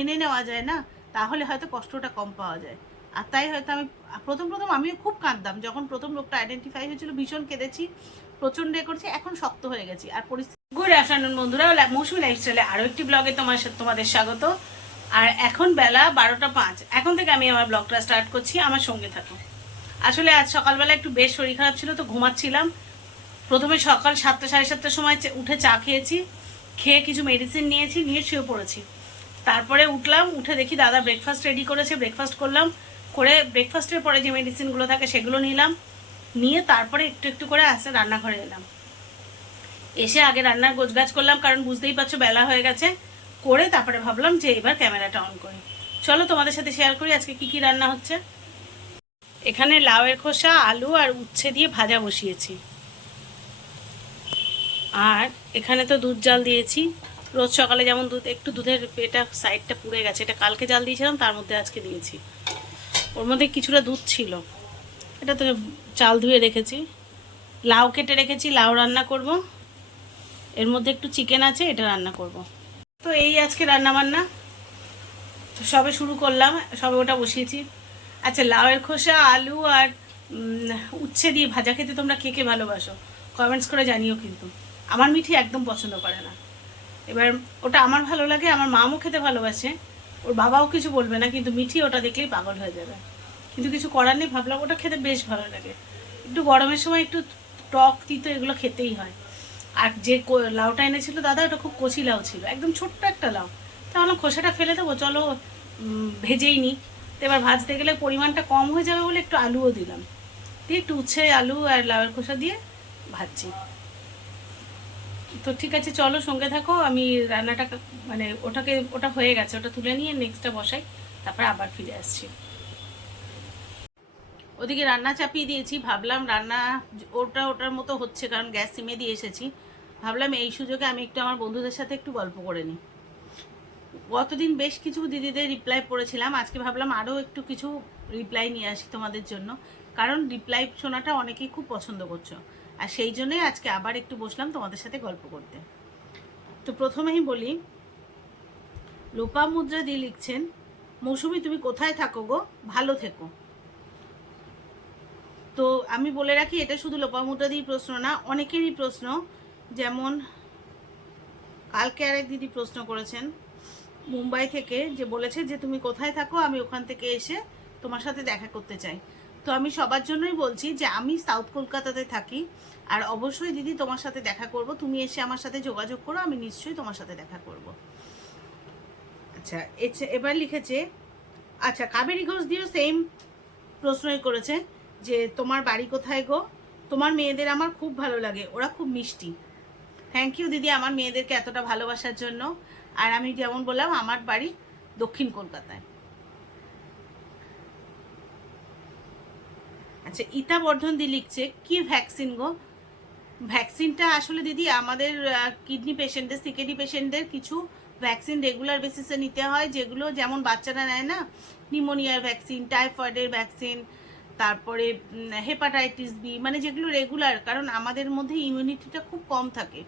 মেনে নেওয়া যায় না, তাহলে হয়তো কষ্টটা কম পাওয়া যায়। আর তাই হয়তো আমি, প্রথম প্রথম আমিও খুব কাঁদতাম যখন প্রথম রোগটা আইডেন্টিফাই হয়েছিল, ভীষণ কেঁদেছি, প্রচণ্ড এ করছি, এখন শক্ত হয়ে গেছি। আর পরিস্থিতি গুড আফটারনুন বন্ধুরা মৌসুমী লাইফস্টাইলে আরও একটি ব্লগে তোমার সাথে তোমাদের স্বাগত। আর এখন বেলা বারোটা পাঁচ। এখন থেকে আমি আমার ব্লগটা স্টার্ট করছি, আমার সঙ্গে থাকো। আসলে আজ সকালবেলা একটু বেশ শরীর খারাপ ছিল, তো ঘুমাচ্ছিলাম। প্রথমে সকাল সাতটা সাড়ে সাতটার সময় উঠে চা খেয়েছি, খেয়ে কিছু মেডিসিন নিয়েছি, নিয়ে শুয়ে পড়েছি। তারপরে উঠলাম, উঠে দেখি দাদা ব্রেকফাস্ট রেডি করেছে ব্রেকফাস্ট করলাম, করে ব্রেকফাস্টের পরে যে মেডিসিনগুলো থাকে সেগুলো নিলাম, নিয়ে তারপরে একটু একটু করে আসে রান্নাঘরে এলাম। এসে আগে রান্নার গোছগাছ করলাম, কারণ বুঝতেই পারছ বেলা হয়ে গেছে, করে তারপরে ভাবলাম যে এবার ক্যামেরাটা অন করি। চলো তোমাদের সাথে শেয়ার করি আজকে কি কি রান্না হচ্ছে। এখানে লাউয়ের খোসা, আলু আর উচ্ছে দিয়ে ভাজা বসিয়েছি। আর এখানে তো দুধ জাল দিয়েছি। রোজ সকালে যেমন দুধ, একটু দুধের এটা সাইডটা পুড়ে গেছে, এটা কালকে জাল দিয়েছিলাম, তার মধ্যে আজকে দিয়েছি। ওর মধ্যে কিছুটা দুধ ছিল। এটা তো চাল ধুয়ে রেখেছি। লাউ কেটে রেখেছি, লাউ রান্না করব। এর মধ্যে একটু চিকেন আছে, এটা রান্না করব। তো এই আজকে রান্না বান্না তো সবে শুরু করলাম, সবে ওটা বসিয়েছি। আচ্ছা লাউয়ের খোসা, আলু আর উচ্ছে দিয়ে ভাজা খেতে তোমরা কে কে ভালোবাসো? কমেন্টস করে জানিও কিন্তু। আমার মিঠি একদম পছন্দ করে না। এবার ওটা আমার ভালো লাগে, আমার মামও খেতে ভালোবাসে। ওর বাবাও কিছু বলবে না, কিন্তু মিঠি ওটা দেখলেই পাগল হয়ে যাবে। কিন্তু কিছু করার নেই, ভাবলাম ওটা খেতে বেশ ভালো লাগে। একটু গরমের সময় একটু টক, তিতো এগুলো খেতেই হয়। আর যে লাউটা এনেছিল দাদা, ওটা খুব কচি লাউ ছিল, একদম ছোট্ট একটা লাউ। তা তাহলে খোসাটা ফেলে দেবো, চলো ভেজেই নিই। তো এবার ভাজতে গেলে পরিমাণটা কম হয়ে যাবে বলে একটু আলুও দিলাম। দিয়ে একটু উচ্ছে, আলু আর লাউয়ের খোসা দিয়ে ভাজছি। তো ঠিক আছে, চলো সঙ্গে থাকো, আমি রান্নাটা মানে ওটাকে, ওটা হয়ে গেছে, ওটা তুলে নিয়ে নেক্সটটা বসাই, তারপরে আবার ফিরে আসছি। ওদিকে রান্না চাপিয়ে দিয়েছি, ভাবলাম রান্না ওটা ওটার মতো হচ্ছে, কারণ গ্যাস সিমে দিয়ে এসেছি। ভাবলাম এই সুযোগে আমি একটু আমার বন্ধুদের সাথে একটু গল্প করে নিই। গতদিন বেশ কিছু দিদিদের রিপ্লাই পড়েছিলাম, আজকে ভাবলাম আরও একটু কিছু রিপ্লাই নিয়ে আসি তোমাদের জন্য। কারণ রিপ্লাই শোনাটা অনেকেই খুব পছন্দ করছ। আর সেই জন্যই আজকে আবার একটু বসলাম তোমাদের সাথে গল্প করতে। তো প্রথমেই বলি লোপা মুদ্রা দিয়ে লিখছেন, মৌসুমি, তুমি কোথায় থাকো গো? ভালো থেকো। তো আমি বলে রাখি, এটা শুধু লোপামুদ্রা দিয়ে প্রশ্ন না, অনেকেরই প্রশ্ন। যেমন, কালকে আরেক দিদি প্রশ্ন করেছেন, মুম্বাই থেকে যে বলেছে যে, তুমি কোথায় থাকো? আমি ওখান থেকে এসে তোমার সাথে দেখা করতে চাই। তো আমি সবার জন্যই বলছি যে আমি সাউথ কলকাতাতে থাকি, আর অবশ্যই দিদি তোমার সাথে দেখা করব। তুমি এসে আমার সাথে যোগাযোগ করো, আমি নিশ্চয়ই তোমার সাথে দেখা করব। আচ্ছা এবার লিখেছে আচ্ছা কাবেরী ঘোষ দিয়েও সেম প্রশ্নই করেছে যে, তোমার বাড়ি কোথায় গো? তোমার মেয়েদের আমার খুব ভালো লাগে, ওরা খুব মিষ্টি। থ্যাংক ইউ দিদি আমার মেয়েদেরকে এতটা ভালোবাসার জন্য। আর আমি যেমন বললাম, আমার বাড়ি দক্ষিণ কলকাতায়। আচ্ছা ইতা বর্ধন দি লিখছে, কি ভ্যাকসিন গো? ভ্যাকসিনটা আসলে দিদি আমাদের কিডনি পেশেন্টদের সিকেডি পেশেন্টদের কিছু ভ্যাকসিন রেগুলার বেসিসে নিতে হয়, যেগুলো যেমন বাচ্চারা নেয় না নিউমোনিয়ার ভ্যাকসিন, টাইফয়েডের ভ্যাকসিন, তারপরে হেপাটাইটিস বি মানে যেগুলো রেগুলার, কারণ আমাদের মধ্যে ইমিউনিটিটা খুব কম থাকে।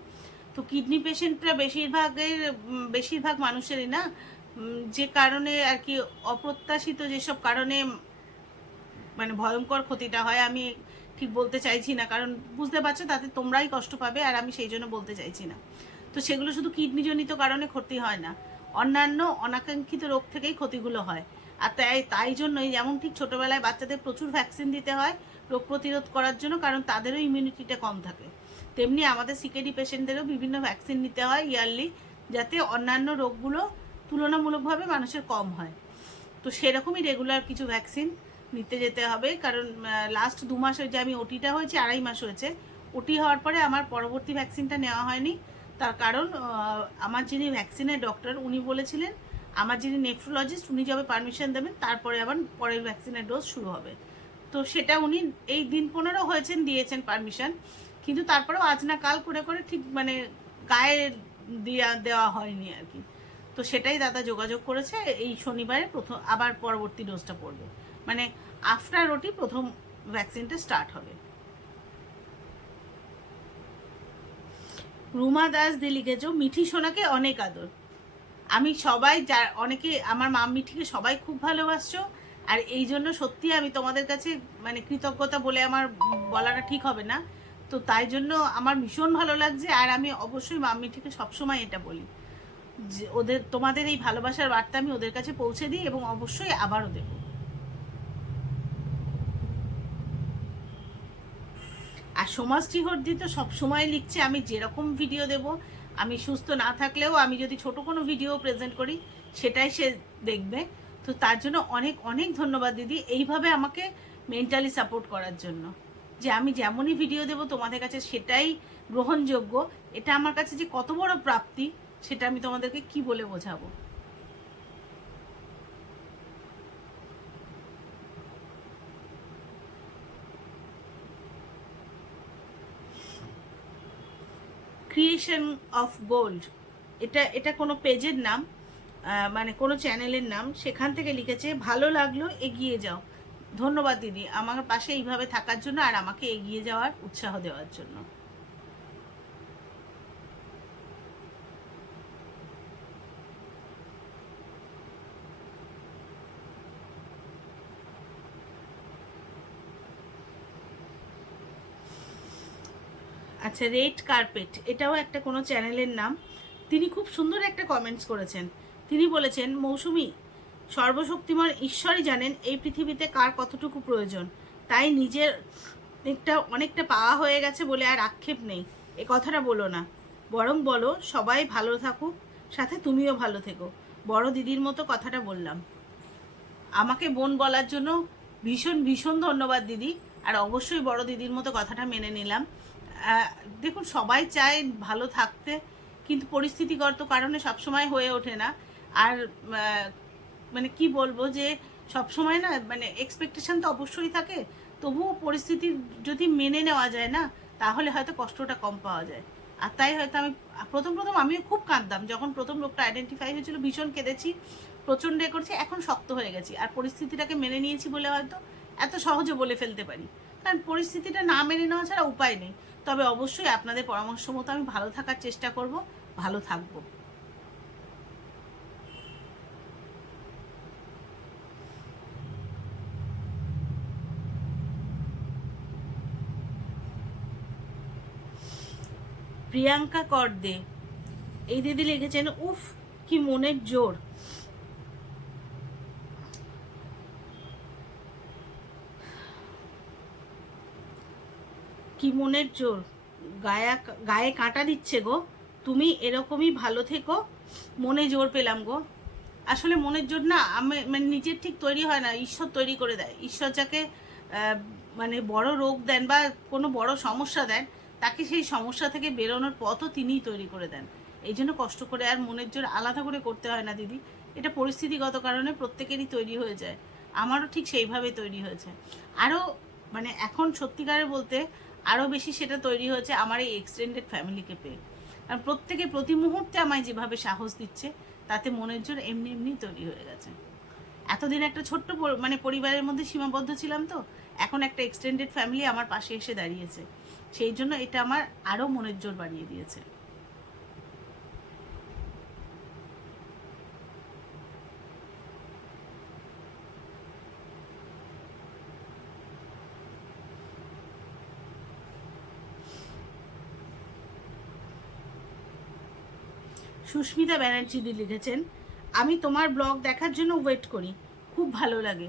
তো কিডনি পেশেন্টরা বেশিরভাগের বেশিরভাগ মানুষেরই না যে কারণে আর কি অপ্রত্যাশিত যেসব কারণে মানে ভয়ঙ্কর ক্ষতিটা হয়, আমি ঠিক বলতে চাইছি না, কারণ বুঝতে পারছ তাতে তোমরাই কষ্ট পাবে আর আমি সেই জন্য বলতে চাইছি না। তো সেগুলো শুধু কিডনিজনিত কারণে ক্ষতি হয় না, অন্যান্য অনাকাঙ্ক্ষিত রোগ থেকেই ক্ষতিগুলো হয়। আর তাই তাই জন্যই যেমন ঠিক ছোটবেলায় বাচ্চাদের প্রচুর ভ্যাকসিন দিতে হয় রোগ প্রতিরোধ করার জন্য, কারণ তাদেরও ইমিউনিটিটা কম থাকে। তেমনি আমাদের সিকেডি পেশেন্টদেরও বিভিন্ন ভ্যাকসিন নিতে হয় ইয়ারলি যাতে অন্যান্য রোগগুলো তুলনামূলকভাবে মানুষের কম হয়। তো সেরকমই রেগুলার কিছু ভ্যাকসিন নিতে যেতে হবে। কারণ লাস্ট দু মাস যে আমি ওটিটা হয়েছে, আড়াই মাস হয়েছে। ওটি হওয়ার পরে আমার পরবর্তী ভ্যাকসিনটা নেওয়া হয়নি। তার কারণ আমার যিনি ভ্যাকসিনের ডক্টর উনি বলেছিলেন, আমার যিনি নেফ্রোলজিস্ট উনি যবে পারমিশন দেবেন, তারপরে আবার পরের ভ্যাকসিনের ডোজ শুরু হবে। তো সেটা উনি এই দিন পনেরো হয়েছেন, দিয়েছেন পারমিশন কিন্তু তারপরেও আজ না কাল করে করে ঠিক মানে গায়ে দেওয়া দেওয়া হয়নি আর কি। তো সেটাই দাদা যোগাযোগ করেছে, এই শনিবারে প্রথম, আবার পরবর্তী ডোজটা পড়বে। মানে আফটার ওটি প্রথম ভ্যাকসিনটা স্টার্ট হবে। রুমা দাস দি মিঠি সোনাকে অনেক আদর। আমি সবাই যা, অনেকে, আমার মাম মিঠিকে সবাই খুব ভালোবাসছো, আর এই জন্য সত্যি আমি তোমাদের কাছে মানে কৃতজ্ঞতা বলে আমার বলাটা ঠিক হবে না। তো তাই জন্য আমার ভীষণ ভালো লাগছে, আর আমি অবশ্যই মাম মিঠিকে সবসময় এটা বলি। যে ওদের, তোমাদের এই ভালোবাসার বার্তা আমি ওদের কাছে পৌঁছে দিই এবং অবশ্যই আবারও দেবো। আর সমাজটি হর্দি তো সবসময় লিখছে, আমি যেরকম ভিডিও দেব, আমি সুস্থ না থাকলেও আমি যদি ছোট কোনো ভিডিও প্রেজেন্ট করি, সেটাই সে দেখবে। তো তার জন্য অনেক অনেক ধন্যবাদ দিদি এইভাবে আমাকে মেন্টালি সাপোর্ট করার জন্য। যে আমি যেমনই ভিডিও দেব, তোমাদের কাছে সেটাই গ্রহণযোগ্য। এটা আমার কাছে যে কত বড় প্রাপ্তি, সেটা আমি তোমাদেরকে কি বলে বোঝাবো? ক্রিয়েশন অফ গোল্ড এটা এটা কোনো পেজের নাম মানে কোনো চ্যানেলের নাম, সেখান থেকে লিখেছে, ভালো লাগল, এগিয়ে যাও। ধন্যবাদ দিদি, আমার পাশে এইভাবে থাকার জন্য আর আমাকে এগিয়ে যাওয়ার উৎসাহ দেওয়ার জন্য। আচ্ছা রেড কার্পেট এটাও একটা কোনো চ্যানেলের নাম। তিনি খুব সুন্দর একটা কমেন্টস করেছেন। তিনি বলেছেন, মৌসুমি, সর্বশক্তিমান ঈশ্বরই জানেন এই পৃথিবীতে কার কতটুকু প্রয়োজন। তাই নিজের একটা অনেকটা পাওয়া হয়ে গেছে বলে আর আক্ষেপ নেই। এ কথাটা বলো না। বরং বলো, সবাই ভালো থাকুক, সাথে তুমিও ভালো থেকো। বড় দিদির মতো কথাটা বললাম। আমাকে বোন বলার জন্য ভীষণ ভীষণ ধন্যবাদ দিদি। আর অবশ্যই বড় দিদির মতো কথাটা মেনে নিলাম। দেখুন, সবাই চায় ভালো থাকতে, কিন্তু পরিস্থিতিগত কারণে সবসময় হয়ে ওঠে না। আর মানে কি বলব যে, সবসময় না মানে এক্সপেকটেশন তো অবশ্যই থাকে, তবুও পরিস্থিতি যদি মেনে নেওয়া যায় না, তাহলে হয়তো কষ্টটা কম পাওয়া যায়। আর তাই হয়তো আমি, প্রথম প্রথম আমিও খুব কাঁদতাম, যখন প্রথম লোকটা আইডেন্টিফাই হয়েছিল, ভীষণ কেঁদেছি, প্রচণ্ড এ করছি, এখন শক্ত হয়ে গেছি। আর পরিস্থিতিটাকে মেনে নিয়েছি বলে হয়তো এত সহজে বলে ফেলতে পারি। কারণ পরিস্থিতিটা না মেনে নেওয়া ছাড়া উপায় নেই। তবে অবশ্যই আপনাদের পরামর্শ মতো আমি ভালো থাকার চেষ্টা করব, ভালো থাকব। প্রিয়াঙ্কা করদে, এই দিদি লিখেছেন, উফ, কি মনের জোর। মনের জোর গায়া গায়ে কাঁটা দিচ্ছে গো। তুমি এরকমই ভালো থেকো। মনে জোর পেলাম গো। আসলে মনের জোর না, আমি মানে নিজের ঠিক তৈরি হয় না, ঈশ্বর তৈরি করে দেয়। ঈশ্বর যাকে মানে বড় রোগ দেন বা কোনো বড় সমস্যা দেন, তাকে সেই সমস্যা থেকে বেরোনোর পথও তিনিই তৈরি করে দেন। এই জন্য কষ্ট করে আর মনের জোর আলাদা করে করতে হয় না, দিদি। এটা পরিস্থিতিগত কারণে প্রত্যেকেরই তৈরি হয়ে যায়। আমারও ঠিক সেইভাবে তৈরি হয়েছে। আরও মানে এখন সত্যিকারের বলতে আরও বেশি সেটা তৈরি হয়েছে আমার এই এক্সটেন্ডেড ফ্যামিলিকে পেয়ে। কারণ প্রত্যেকে প্রতি মুহূর্তে আমায় যেভাবে সাহস দিচ্ছে, তাতে মনের জোর এমনি এমনি তৈরি হয়ে গেছে। এতদিন একটা ছোট্ট মানে পরিবারের মধ্যে সীমাবদ্ধ ছিলাম তো, এখন একটা এক্সটেন্ডেড ফ্যামিলি আমার পাশে এসে দাঁড়িয়েছে। সেই জন্য এটা আমার আরও মনের জোর বাড়িয়ে দিয়েছে। সুস্মিতা ব্যানার্জি দি লিখেছেন, আমি তোমার ব্লগ দেখার জন্য ওয়েট করি, খুব ভালো লাগে।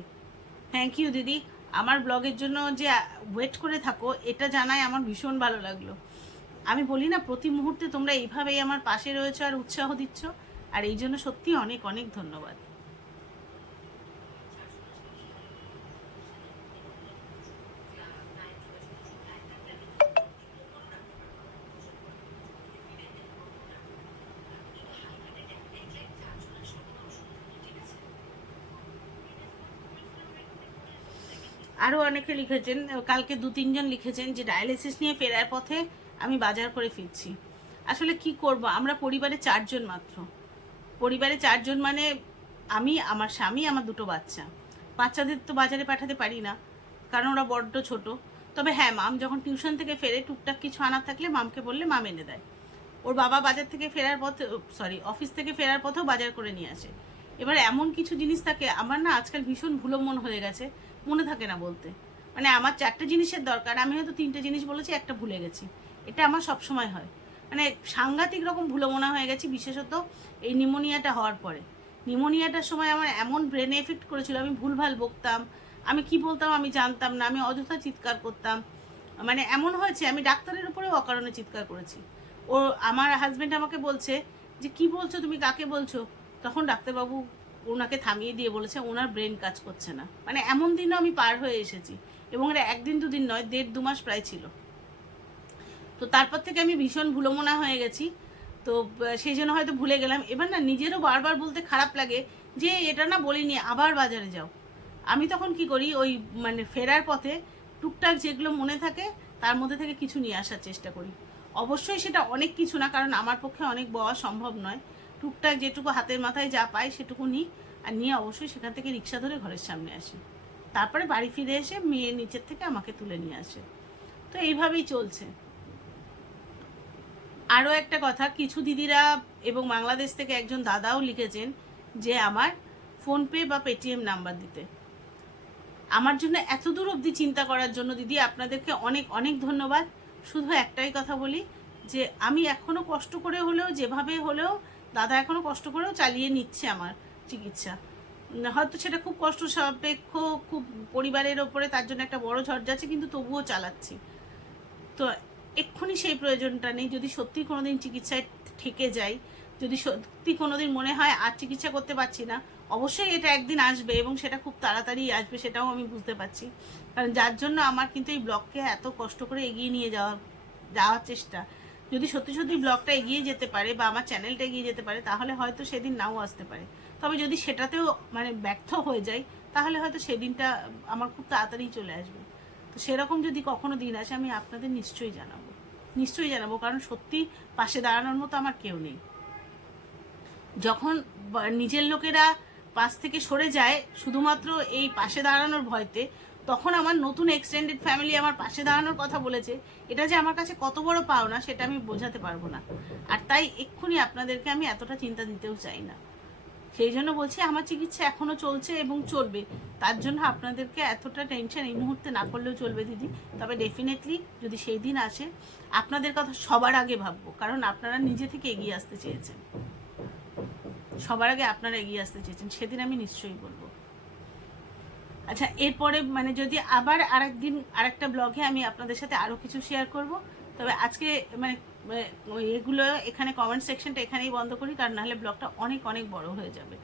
থ্যাংক ইউ দিদি। আমার ব্লগের জন্য যে, ওয়েট করে থাকো, এটা জানায় আমার ভীষণ ভালো লাগল। আমি বলি না, প্রতি মুহূর্তে তোমরা এইভাবেই আমার পাশে রয়েছো আর উৎসাহ দিচ্ছ, আর এই জন্য সত্যি অনেক অনেক ধন্যবাদ। আরও অনেকে লিখেছেন, কালকে দু তিনজন লিখেছেন যে ডায়ালিসিস নিয়ে ফেরার পথে আমি বাজার করে ফিরছি। আসলে কি করব? আমরা পরিবারে চারজন মাত্র। পরিবারে চারজন মানে আমি, আমার স্বামী, আমার দুটো বাচ্চা। বাচ্চাদের তো বাজারে পাঠাতে পারি না, কারণ ওরা বড্ড ছোট। তবে হ্যাঁ মাম যখন টিউশন থেকে ফেরে টুকটাক কিছু আনা থাকলে মামকে বললে মাম এনে দেয়। ওর বাবা বাজার থেকে ফেরার পথে সরি অফিস থেকে ফেরার পথেও বাজার করে নিয়ে আসে। এবার এমন কিছু জিনিস থাকে, আমার না আজকাল ভীষণ ভুলো মন হয়ে গেছে। মনে থাকে না বলতে। মানে আমার চারটে জিনিসের দরকার, আমি হয়তো তিনটে জিনিস বলেছি, একটা ভুলে গেছি। এটা আমার সব সময় হয়। মানে সাংঘাতিক রকম ভুলো মনে হয়ে গেছি, বিশেষত এই নিমোনিয়াটা হওয়ার পরে। নিমোনিয়াটার সময় আমার এমন ব্রেন এফেক্ট করেছিল, আমি ভুলভাল বকতাম, আমি কি বলতাম আমি জানতাম না, আমি অযথা চিৎকার করতাম। মানে এমন হয়েছে, আমি ডাক্তারের উপরেও অকারণে চিৎকার করেছি। ও, আমার হাজবেন্ড আমাকে বলছে যে, কি বলছো তুমি? কাকে বলছো? তখন ডাক্তারবাবু ওনাকে থামিয়ে দিয়ে বলেছে, ওনার ব্রেন কাজ করছে না। মানে এমন দিনও আমি পার হয়ে এসেছি। এবং এটা একদিন দুদিন নয়, দেড় দু মাস প্রায় ছিল। তো তারপর থেকে আমি ভীষণ ভুলোমনা হয়ে গেছি। তো সেই জন্য হয়তো ভুলে গেলাম। এবার না, নিজেরও বারবার বলতে খারাপ লাগে যে, এটা না বলিনি, আবার বাজারে যাও। আমি তখন কি করি, ওই মানে ফেরার পথে টুকটাক যেগুলো মনে থাকে, তার মধ্যে থেকে কিছু নিয়ে আসার চেষ্টা করি। অবশ্যই সেটা অনেক কিছু না, কারণ আমার পক্ষে অনেক বওয়া সম্ভব নয়। টুকটাক যেটুকু হাতের মাথায় যা পাই সেটুকু নিই আর নিয়ে অবশ্যই সেখান থেকে রিক্সা ধরে ঘরের সামনে আসি। তারপরে বাড়ি ফিরে এসে মেয়ে নিচের থেকে আমাকে তুলে নিয়ে আসে। তো এইভাবেই চলছে। আরও একটা কথা, কিছু দিদিরা এবং বাংলাদেশ থেকে একজন দাদাও লিখেছেন যে আমার ফোনপে বা পেটিএম নাম্বার দিতে। আমার জন্য এত দূর অবধি চিন্তা করার জন্য দিদি আপনাদেরকে অনেক অনেক ধন্যবাদ। শুধু একটাই কথা বলি যে আমি এখনও কষ্ট করে হলেও, যেভাবে হলেও দাদা এখনও কষ্ট করেও চালিয়ে নিচ্ছে আমার চিকিৎসা। হয়তো সেটা খুব কষ্ট সাপেক্ষ, খুব পরিবারের ওপরে তার জন্য একটা বড় ঝড় যাচ্ছে, কিন্তু তবুও চালাচ্ছি। তো এক্ষুনি সেই প্রয়োজনটা নেই, যদি সত্যি কোনোদিন চিকিৎসায় ঠেকে যাই, যদি সত্যি কোনোদিন মনে হয় আর চিকিৎসা করতে পারছি না, অবশ্যই এটা একদিন আসবে এবং সেটা খুব তাড়াতাড়ি আসবে সেটাও আমি বুঝতে পারছি। কারণ যার জন্য আমার কিন্তু এই ব্লগকে এত কষ্ট করে এগিয়ে নিয়ে যাওয়া, যাওয়ার চেষ্টা। যদি সত্যি সত্যি ব্লগটা এগিয়ে যেতে পারে বা আমার চ্যানেলটা এগিয়ে যেতে পারে, তাহলে হয়তো সেদিন নাও আসতে পারে। তবে যদি সেটাতেও মানে ব্যর্থ হয়ে যায় তাহলে হয়তো সেদিনটা আমার খুব তাড়াতাড়ি চলে আসবে। তো সেরকম যদি কখনো দিন আসে, আমি আপনাদের নিশ্চয়ই জানাব। নিশ্চয়ই জানাব, কারণ সত্যি পাশে দাঁড়ানোর মতো আমার কেউ নেই। যখন নিজের লোকেরা পাশ থেকে সরে যায়, শুধুমাত্র এই পাশে দাঁড়ানোর ভয়তে তখন আমার নতুন এক্সটেন্ডেড ফ্যামিলি আমার পাশে দাঁড়ানোর কথা বলেছে। এটা যে আমার কাছে কত বড় পাওনা সেটা আমি বোঝাতে পারব না। আর তাই এক্ষুনি আপনাদেরকে আমি এতটা চিন্তা দিতেও চাই না। সেই জন্য বলছি, আমার চিকিৎসা এখনও চলছে এবং চলবে। তার জন্য আপনাদেরকে এতটা টেনশন এই মুহূর্তে না করলেও চলবে দিদি। তবে ডেফিনেটলি যদি সেই দিন আসে, আপনাদের কথা সবার আগে ভাববো। কারণ আপনারা নিজে থেকে এগিয়ে আসতে চেয়েছেন। সবার আগে আপনারা এগিয়ে আসতে চেয়েছেন। সেদিন আমি নিশ্চয়ই বলব। আচ্ছা এরপরে মানে যদি আবার আরেকদিন, আরেকটা ব্লগে আমি আপনাদের সাথে আরও কিছু শেয়ার করব। তবে আজকে মানে মানে এগুলো এখানে কমেন্ট সেকশনটা এখানেই বন্ধ করি, কারণ নাহলে ব্লগটা অনেক অনেক বড় হয়ে যাবে।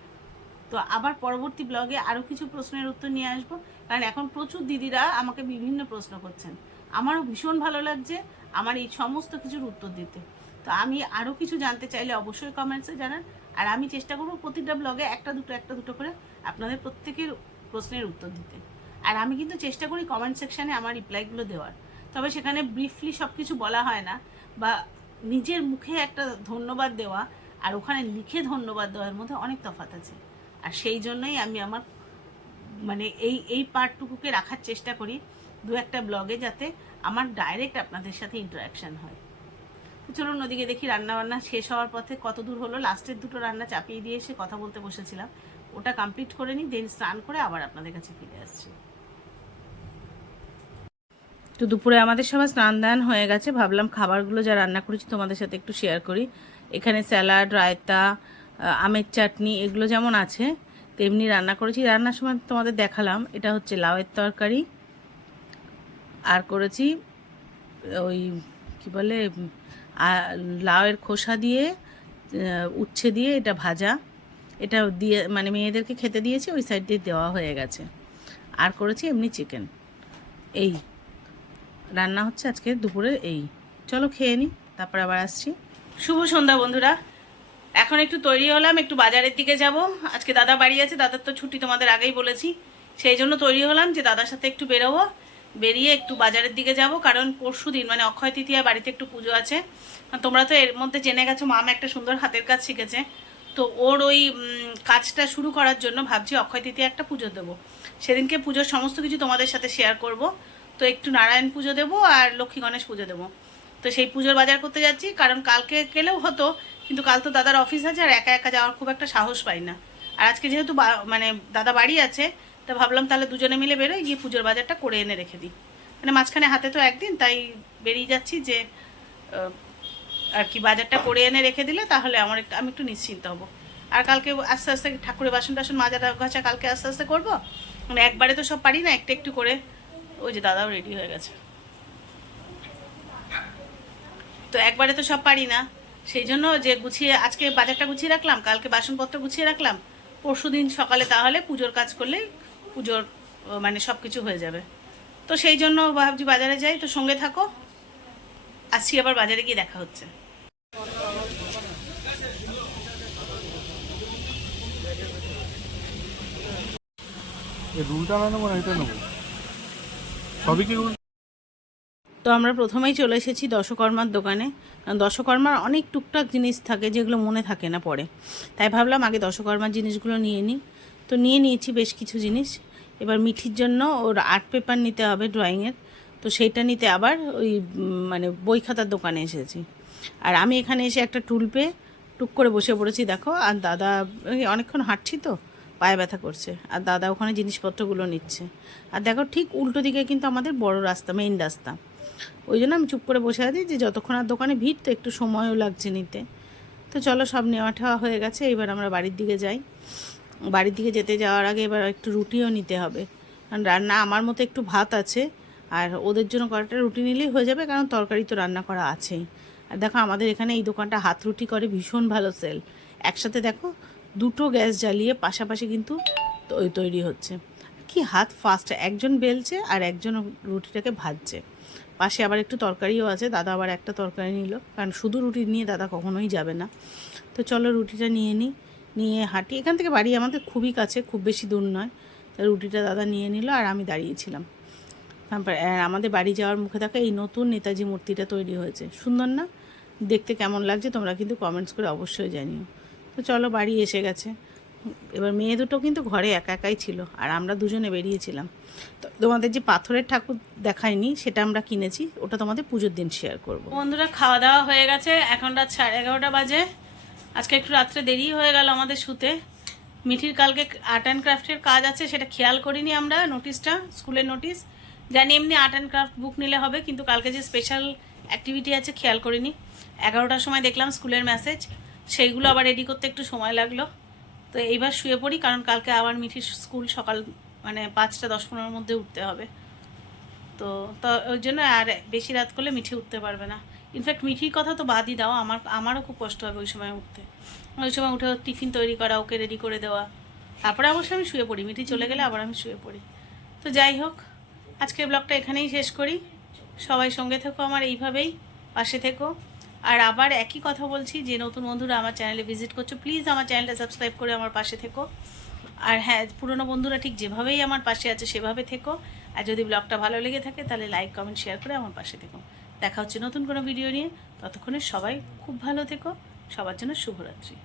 তো আবার পরবর্তী ব্লগে আরও কিছু প্রশ্নের উত্তর নিয়ে আসব, কারণ এখন প্রচুর দিদিরা আমাকে বিভিন্ন প্রশ্ন করছেন। আমারও ভীষণ ভালো লাগছে, আমার এই সমস্ত কিছুর উত্তর দিতে। তো আমি আরও কিছু জানতে চাইলে অবশ্যই কমেন্টসে জানান। আর আমি চেষ্টা করব প্রতিটা ব্লগে একটা দুটো একটা দুটো করে আপনাদের প্রত্যেকের প্রশ্নের উত্তর দিতে। আর আমি কিন্তু চেষ্টা করি কমেন্ট সেকশানে আমার রিপ্লাইগুলো দেওয়ার। তবে সেখানে ব্রিফলি সব কিছু বলা হয় না, বা নিজের মুখে একটা ধন্যবাদ দেওয়া আর ওখানে লিখে ধন্যবাদ দেওয়ার মধ্যে অনেক তফাৎ আছে। আর সেই জন্যই আমি আমার মানে এই এই পার্টটুকুকে রাখার চেষ্টা করি দু একটা ব্লগে যাতে আমার ডাইরেক্ট আপনাদের সাথে ইন্টারাকশন হয়। তো চলুন ওদিকে দেখি রান্না বান্না শেষ হওয়ার পথে কত দূর হলো। লাস্টের দুটো রান্না চাপিয়ে দিয়ে এসে কথা বলতে বসেছিলাম। ওটা কমপ্লিট করে নিই দেন স্নান করে আবার আপনাদের কাছে ফিরে আসছি। তো দুপুরে আমাদের সবার স্নান দান হয়ে গেছে। ভাবলাম খাবারগুলো যা রান্না করেছি তোমাদের সাথে একটু শেয়ার করি। এখানে স্যালাড রায়তা আমের চাটনি, এগুলো যেমন আছে, তেমনি রান্না করেছি। রান্নার সময় তোমাদের দেখালাম, এটা হচ্ছে লাউয়ের তরকারি। আর করেছি ওই কি বলে লাউয়ের খোসা দিয়ে উচ্ছে দিয়ে এটা ভাজা। এটা দিয়ে মানে মেয়েদেরকে খেতে দিয়েছি, ওই সাইড দিয়ে দেওয়া হয়ে গেছে। আর করেছি এমনি চিকেন এই, রান্না হচ্ছে আজকে দুপুরে এই। চলো খেয়ে নিই তারপর আবার আসছি। শুভ সন্ধ্যা বন্ধুরা। এখন একটু তৈরি হলাম, একটু বাজারের দিকে যাব। আজকে দাদা বাড়ি আছে, দাদার তো ছুটি তোমাদের আগেই বলেছি। সেই জন্য তৈরি হলাম যে দাদার সাথে একটু বেরোবো। বেরিয়ে একটু বাজারের দিকে যাব, কারণ পরশু দিন মানে অক্ষয় তৃতীয়া বাড়িতে একটু পুজো আছে। তোমরা তো এর মধ্যে জেনে গেছো, মাম একটা সুন্দর হাতের কাজ শিখেছে। তো ওর ওই কাজটা শুরু করার জন্য ভাবছি অক্ষয় তৃতীয়া একটা পুজো দেবো। সেদিনকে পুজোর সমস্ত কিছু তোমাদের সাথে শেয়ার করব। তো একটু নারায়ণ পুজো দেবো আর লক্ষ্মী গণেশ পুজো দেবো। তো সেই পুজোর বাজার করতে যাচ্ছি, কারণ কালকে গেলেও হতো, কিন্তু কাল তো দাদার অফিস আছে আর একা একা যাওয়ার খুব একটা সাহস পাই না। আর আজকে যেহেতু মানে দাদা বাড়ি আছে, তা ভাবলাম তাহলে দুজনে মিলে বেরোই, গিয়ে পুজোর বাজারটা করে এনে রেখে দিই। মানে মাঝখানে হাতে তো একদিন, তাই বেরিয়ে যাচ্ছি যে আর কি বাজারটা করে এনে রেখে দিলে তাহলে আমার একটু আমি একটু নিশ্চিন্ত হব। আর কালকে আস্তে আস্তে ঠাকুরের বাসন টাসন মাজা গাছা কালকে আস্তে আস্তে করব। মানে একবারে তো সব পারি না, একটু একটু করে ওই যে দাদাও রেডি হয়ে গেছে। তো একবারে তো সব পারি না, সেই জন্য যে গুছিয়ে আজকে বাজারটা গুছিয়ে রাখলাম, কালকে বাসনপত্র গুছিয়ে রাখলাম, পরশু দিন সকালে তাহলে পুজোর কাজ করলেই পুজোর মানে সব কিছু হয়ে যাবে। তো সেই জন্য ভাবছি বাজারে যাই তো সঙ্গে থাকো। আসছি আবার বাজারে গিয়ে দেখা হচ্ছে। তো আমরা প্রথমেই চলে এসেছি দশকর্মার দোকানে। কারণ দশকর্মার অনেক টুকটাক জিনিস থাকে যেগুলো মনে থাকে না পরে। তাই ভাবলাম আগে দশকর্মার জিনিসগুলো নিয়ে নিই। তো নিয়ে নিয়েছি বেশ কিছু জিনিস। এবার মিঠির জন্য ওর আর্ট পেপার নিতে হবে ড্রয়িংয়ের তো সেইটা নিতে আবার ওই মানে বই খাতার দোকানে এসেছি। আর আমি এখানে এসে একটা টুল পেয়ে টুক করে বসে পড়েছি, দেখো, আর দাদা অনেকক্ষণ হাঁটছি তো, পায়ে ব্যথা করছে। আর দাদা ওখানে জিনিসপত্রগুলো নিচ্ছে। আর দেখো, ঠিক উল্টো দিকে কিন্তু আমাদের বড় রাস্তা মেইন রাস্তা। ওই জন্য আমি চুপ করে বসে আছি যে যতক্ষণ আর দোকানে ভিড়, তো একটু সময়ও লাগছে নিতে। তো চলো, সব নেওয়া ঠেওয়া হয়ে গেছে, এবার আমরা বাড়ির দিকে যাই। বাড়ির দিকে যেতে যাওয়ার আগে এবার একটু রুটিও নিতে হবে। কারণ রান্না আমার মতো একটু ভাত আছে আর ওদের জন্য কয়েকটা রুটি নিলেই হয়ে যাবে, কারণ তরকারি তো রান্না করা আছেই। আর দেখো আমাদের এখানে এই দোকানটা হাত রুটি করে, ভীষণ ভালো সেল। একসাথে দেখো দুটো গ্যাস জ্বালিয়ে পাশাপাশি কিন্তু তৈরি হচ্ছে। কি হাত ফাস্ট, একজন বেলছে আর একজন রুটিটাকে ভাজছে। পাশে আবার একটু তরকারিও আছে, দাদা আবার একটা তরকারি নিল, কারণ শুধু রুটি নিয়ে দাদা কখনোই যাবে না। তো চলো রুটিটা নিয়ে নিই, নিয়ে হাঁটি। এখান থেকে বাড়ি আমাদের খুবই কাছে, খুব বেশি দূর নয়। তা রুটিটা দাদা নিয়ে নিল আর আমি দাঁড়িয়েছিলাম আমাদের বাড়ি যাওয়ার মুখে থাকা এই নতুন নেতাজি মূর্তিটা তৈরি হয়েছে। সুন্দর না? দেখতে কেমন লাগছে তোমরা কিন্তু কমেন্টস করে অবশ্যই জানিও। তো চলো বাড়ি এসে গেছে। এবার মেয়ে দুটো কিন্তু ঘরে একা একাই ছিল, আর আমরা দুজনে বেরিয়েছিলাম। তো তোমাদের যে পাথরের ঠাকুর দেখায়নি, সেটা আমরা কিনেছি, ওটা তোমাদের পুজোর দিন শেয়ার করব। বন্ধুরা খাওয়া দাওয়া হয়ে গেছে, এখন রাত সাড়ে এগারোটা বাজে। আজকে একটু রাত্রে দেরি হয়ে গেল আমাদের শুতে। মিঠির কালকে আর্ট অ্যান্ড ক্রাফটের কাজ আছে, সেটা খেয়াল করিনি আমরা নোটিশটা স্কুলের নোটিশ জানি এমনি আর্ট অ্যান্ড ক্রাফট বুক নিলে হবে, কিন্তু কালকে যে স্পেশাল অ্যাক্টিভিটি আছে খেয়াল করিনি। এগারোটার সময় দেখলাম স্কুলের মেসেজ সেইগুলো আবার রেডি করতে একটু সময় লাগল। তো এইবার শুয়ে পড়ি, কারণ কালকে আবার মিঠির স্কুল সকাল মানে পাঁচটা, দশ পনেরোর মধ্যে উঠতে হবে। তো তো ওই জন্য আর বেশি রাত করলে মিঠি উঠতে পারবে না। ইনফ্যাক্ট মিঠির কথা তো বাদই দাও, আমার, আমারও খুব কষ্ট হবে ওই সময় উঠতে। ওই সময় উঠে টিফিন তৈরি করা, ওকে রেডি করে দেওয়া। তারপরে অবশ্যই আমি শুয়ে পড়ি, মিঠি চলে গেলে আবার আমি শুয়ে পড়ি। তো যাই হোক আজকের ব্লগটা এখানেই শেষ করি। সবাই সঙ্গে থেকো আমার, এইভাবেই পাশে থেকো। আর আবার একই কথা বলছি, যে নতুন বন্ধুরা আমার চ্যানেলে ভিজিট করছ প্লিজ আমার চ্যানেলটা সাবস্ক্রাইব করে আমার পাশে থেকো। আর হ্যাঁ পুরনো বন্ধুরা ঠিক যেভাবেই আমার পাশে আছে, সেভাবে থেকো। আর যদি ব্লগটা ভালো লেগে থাকে, তাহলে লাইক কমেন্ট শেয়ার করে আমার পাশে থেকো। দেখা হচ্ছে নতুন কোনো ভিডিও নিয়ে। ততক্ষণে সবাই খুব ভালো থেকো। সবার জন্য শুভরাত্রি।